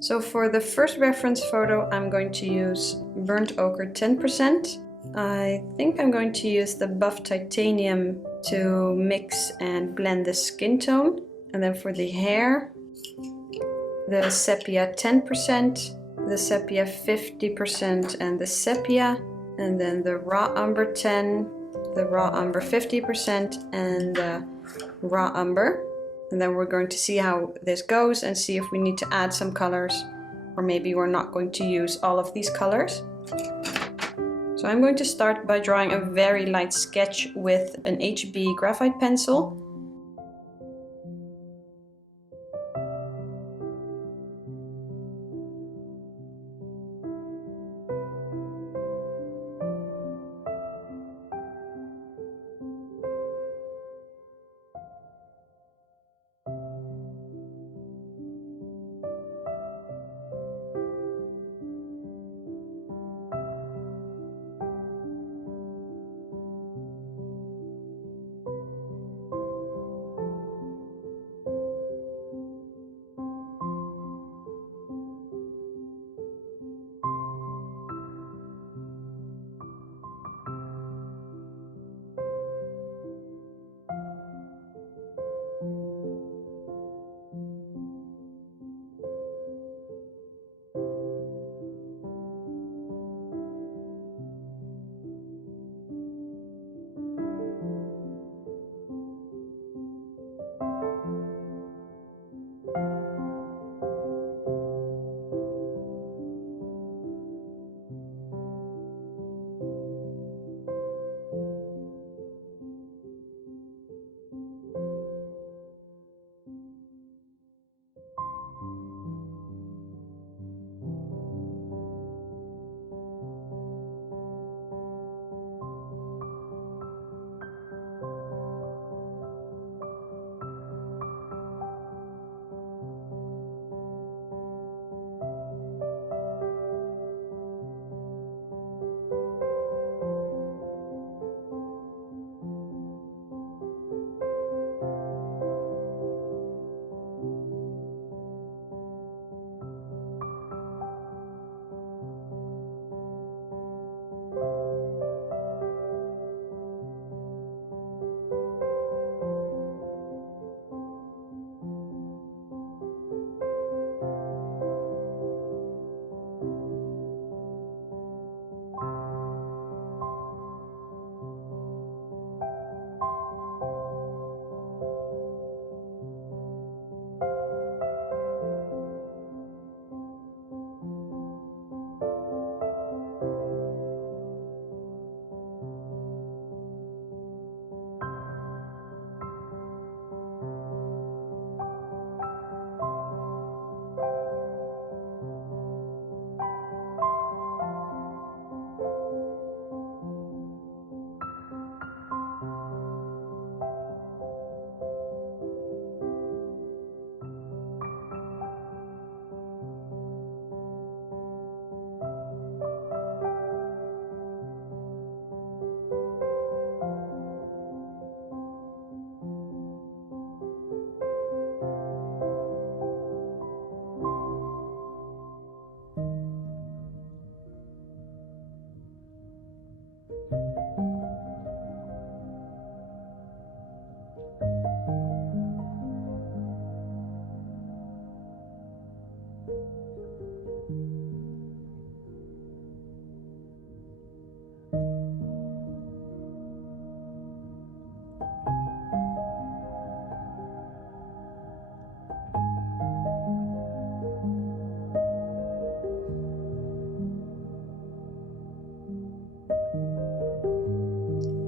So for the first reference photo, I'm going to use burnt ochre 10%. I think I'm going to use the buff titanium to mix and blend the skin tone. And then for the hair, the sepia 10%, the sepia 50%, and the sepia. And then the raw umber 10, the raw umber 50%, and the raw umber. And then we're going to see how this goes and see if we need to add some colors, or maybe we're not going to use all of these colors. So I'm going to start by drawing a very light sketch with an HB graphite pencil.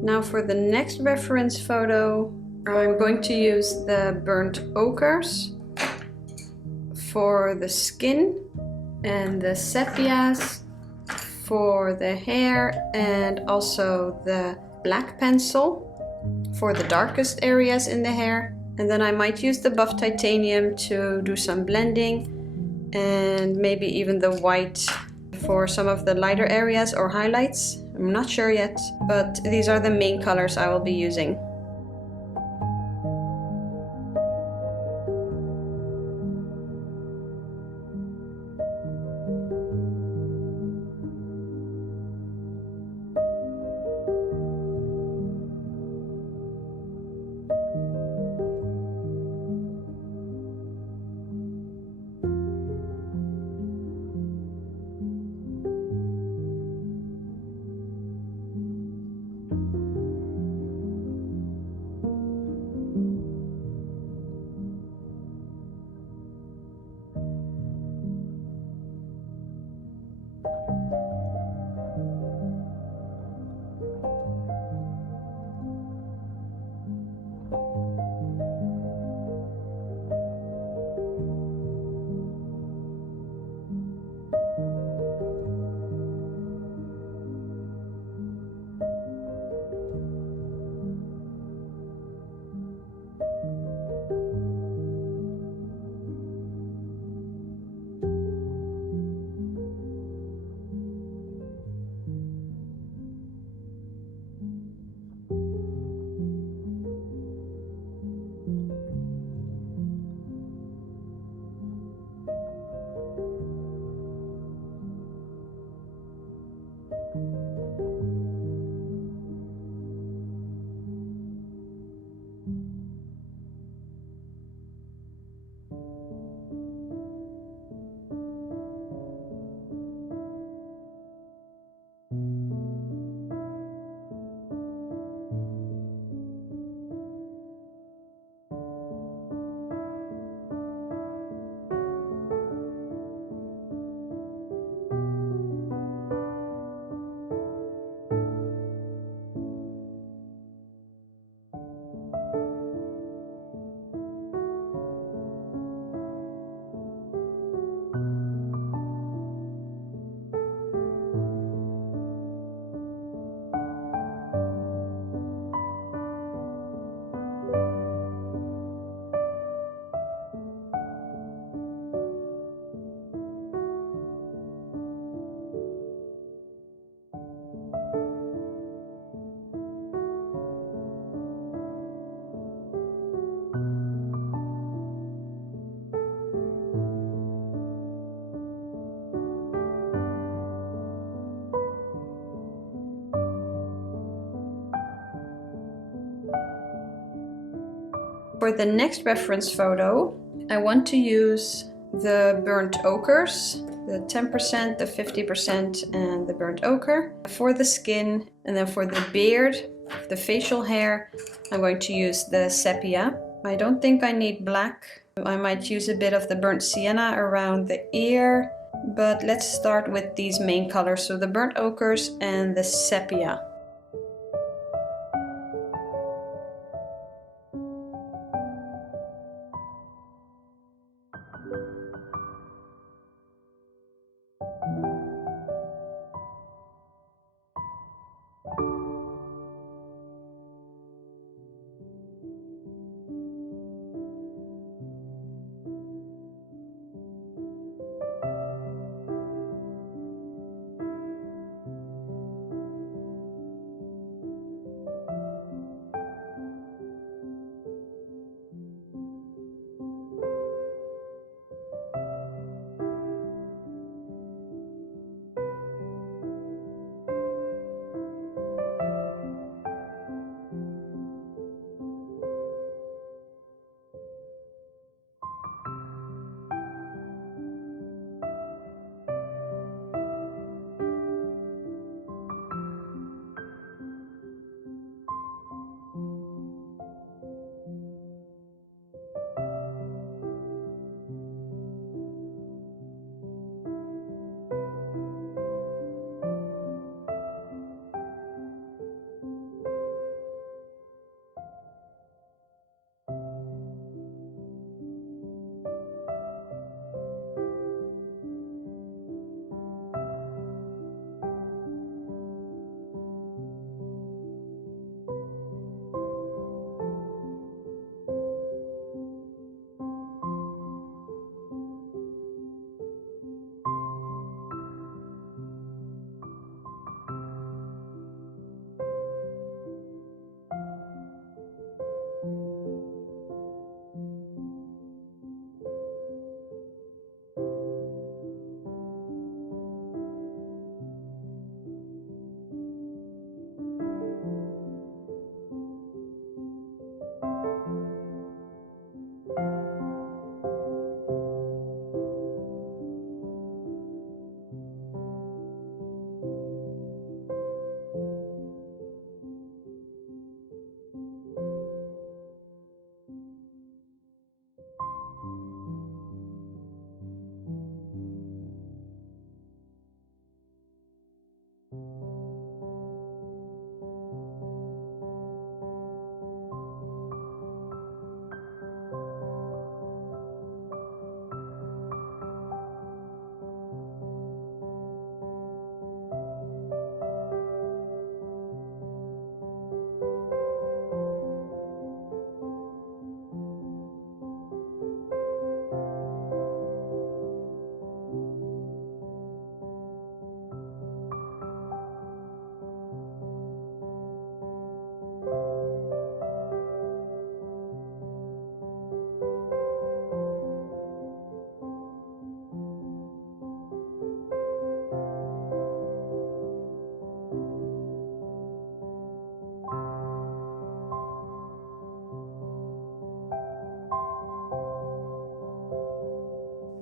Now for the next reference photo, I'm going to use the burnt ochres for the skin and the sepias for the hair, and also the black pencil for the darkest areas in the hair. And then I might use the buff titanium to do some blending, and maybe even the white for some of the lighter areas or highlights. I'm not sure yet, but these are the main colors I will be using. For the next reference photo, I want to use the burnt ochres, the 10%, the 50%, and the burnt ochre. For the skin, and then for the beard, the facial hair, I'm going to use the sepia. I don't think I need black. I might use a bit of the burnt sienna around the ear, but let's start with these main colors, so the burnt ochres and the sepia.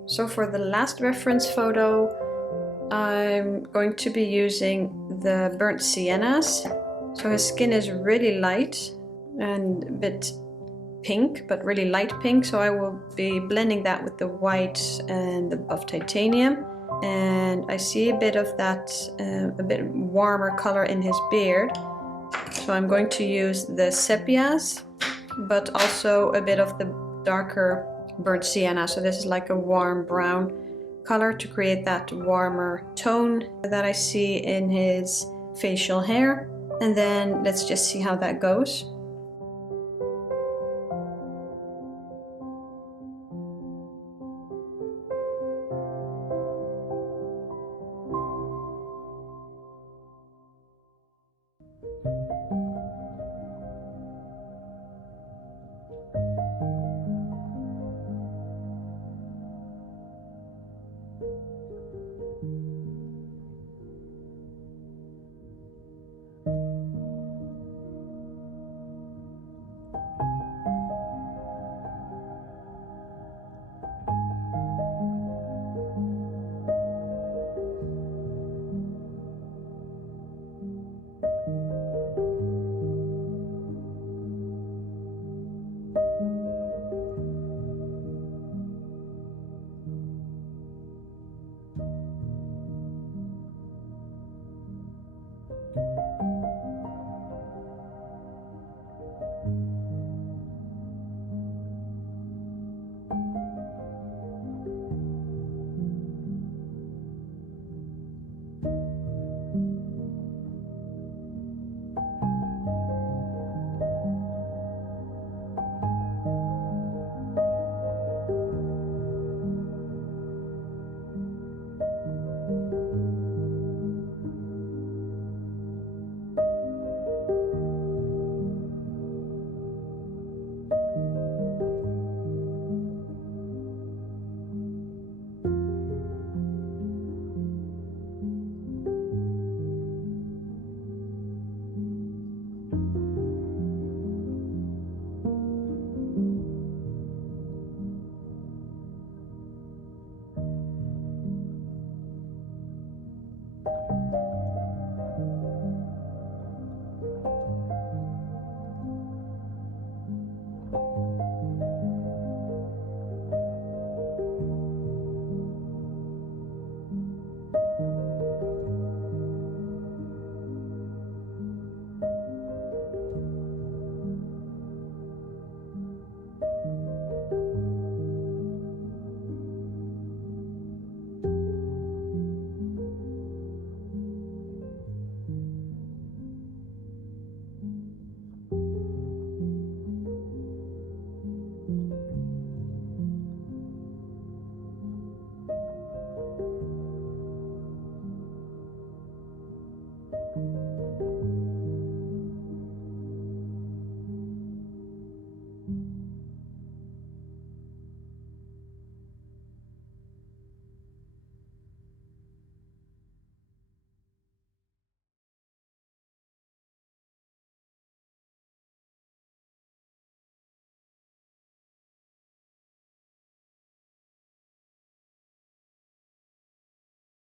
So for the last reference photo, I'm going to be using the burnt siennas. So his skin is really light and a bit pink, but really light pink. So I will be blending that with the white and the buff titanium. And I see a bit of that, a bit warmer color in his beard. So I'm going to use the sepias, but also a bit of the darker burnt sienna. So this is like a warm brown color to create that warmer tone that I see in his facial hair. And then let's just see how that goes.